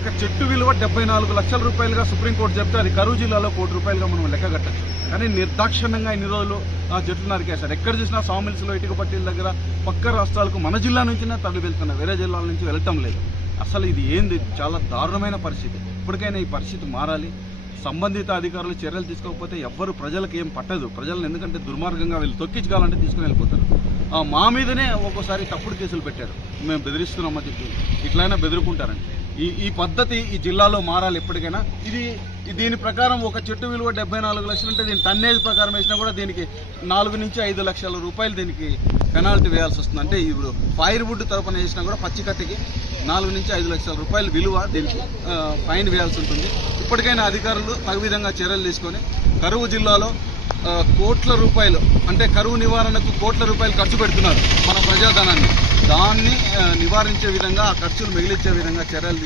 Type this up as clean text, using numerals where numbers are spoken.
ఒక చెట్టు విలువ 74 లక్షల రూపాయలుగా సుప్రీంకోర్టు చెప్తే అది కరూరు జిల్లాలో ₹1,00,00,000 మనం లెక్క కట్టచ్చు. కానీ నిర్దాక్షిణ్యంగా ఇన్ని రోజులు ఆ చెట్లు నరికేశారు. ఎక్కడ చూసినా సామిల్స్లో ఇటుక పట్టీల దగ్గర పక్క రాష్ట్రాలకు మన జిల్లా నుంచినే తరలి వెళ్తున్నారు, వేరే జిల్లాల నుంచి వెళ్ళటం లేదు. అసలు ఇది ఏంది? చాలా దారుణమైన పరిస్థితి. ఇప్పటికైనా ఈ పరిస్థితి మారాలి. సంబంధిత అధికారులు చర్యలు తీసుకోకపోతే ఎవ్వరు ప్రజలకు ఏం పట్టదు. ప్రజలను ఎందుకంటే దుర్మార్గంగా వీళ్ళు తొక్కించుకోవాలంటే తీసుకుని వెళ్ళిపోతారు. మా మీదనే ఒక్కోసారి తప్పుడు కేసులు పెట్టారు, మేము బెదిరిస్తున్నామని చెప్పి. ఇట్లయినా బెదిరుకుంటారండి. ఈ పద్ధతి ఈ జిల్లాలో మారాలి ఎప్పటికైనా. దీని ప్రకారం ఒక చెట్టు విలువ 74 లక్షలు అంటే దీని టన్నేజ్ ప్రకారం వేసినా కూడా దీనికి 4 నుంచి 5 లక్షల రూపాయలు దీనికి పెనాల్టీ వేయాల్సి వస్తుంది. అంటే ఇప్పుడు ఫైర్ వుడ్ తరపున వేసినా కూడా పచ్చికట్టకి 4 నుంచి 5 లక్షల రూపాయలు విలువ దీనికి ఫైన్ వేయాల్సి ఉంటుంది. ఇప్పటికైనా అధికారులు తగు విధంగా చర్యలు తీసుకొని కరువు జిల్లాలో కోట్ల రూపాయలు అంటే కరువు నివారణకు కోట్ల రూపాయలు ఖర్చు పెడుతున్నారు మన ప్రజాధనాన్ని. దాన్ని నివారించే విధంగా ఆ ఖర్చులు మిగిలించే విధంగా చర్యలు